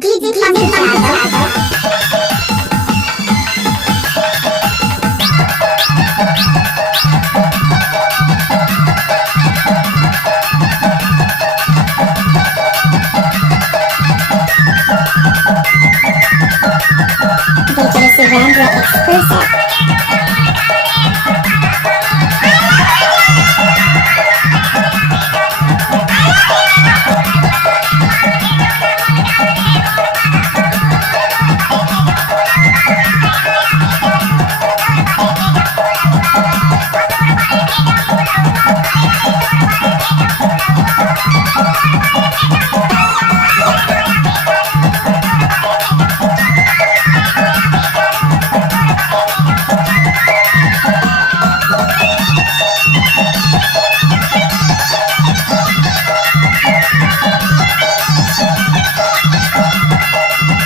DJ Pankaj. DJ Surendra Exclusive.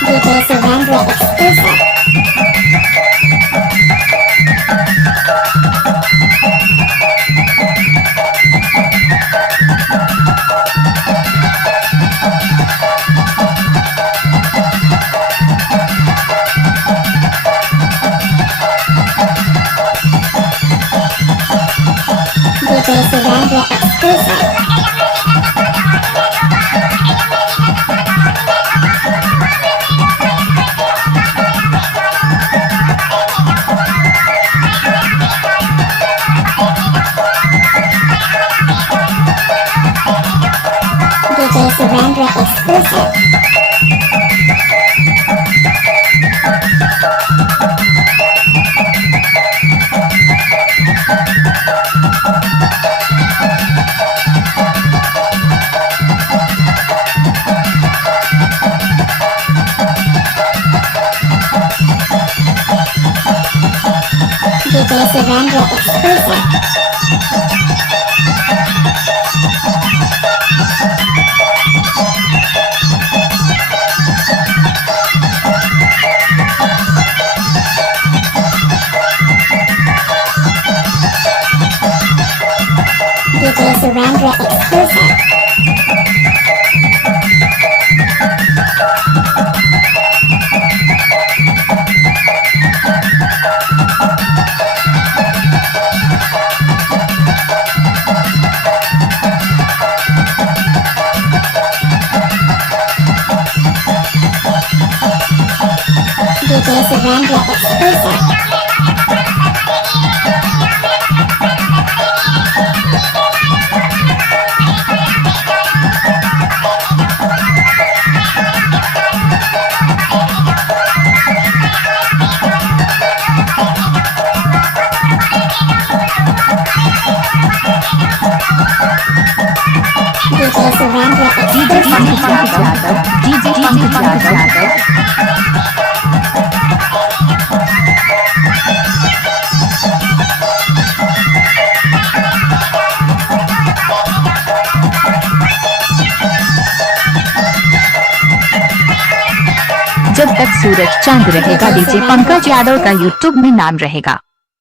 DJ Surendra Exclusive. DJ Surendra Exclusive. DJ Surendra Exclusive. DJ Surendra Exclusive. DJ Surendra Exclusive. DJ Surendra Exclusive. DJ Surendra Exclusive. DJ Pankaj Yadav. जब तक सूरज चांद रहेगा DJ Pankaj Yadav का YouTube में नाम रहेगा।